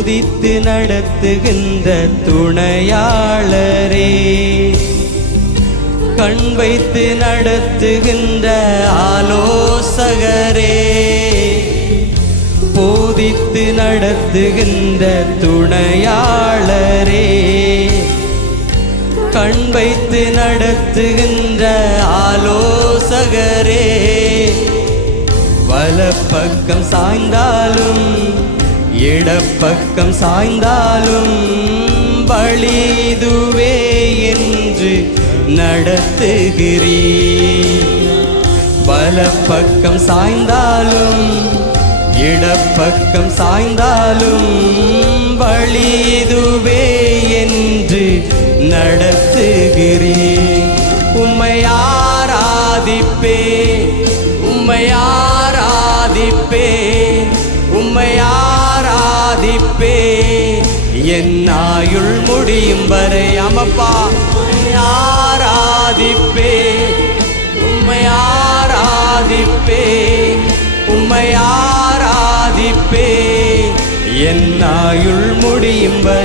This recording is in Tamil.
போதித்து நடத்துகின்ற துணையாளரே. கண் வைத்து நடத்துகின்ற ஆலோசகரே. போதித்து நடத்துகின்ற துணையாளரே. கண் வைத்து நடத்துகின்ற ஆலோசகரே. வலப்பக்கம் சாய்ந்தாலும் இடப்பக்கம் சாய்ந்தாலும் வழிதுவே என்று நடத்துகிறீ பலப்பக்கம் சாய்ந்தாலும் இடப்பக்கம் சாய்ந்தாலும் வழிதுவே என்று நடத்துகிறீ உம்மை ஆராதிப்பே உம்மை ஆராதிப்பே உம்மை ஆராதிப்பே என் ஆயுள் முடியும் வரை அமப்பா. ஆராதிப்பே. உம்மை ஆராதிப்பே. உம்மை ஆராதிப்பே. என் ஆயுள் முடியும் வரை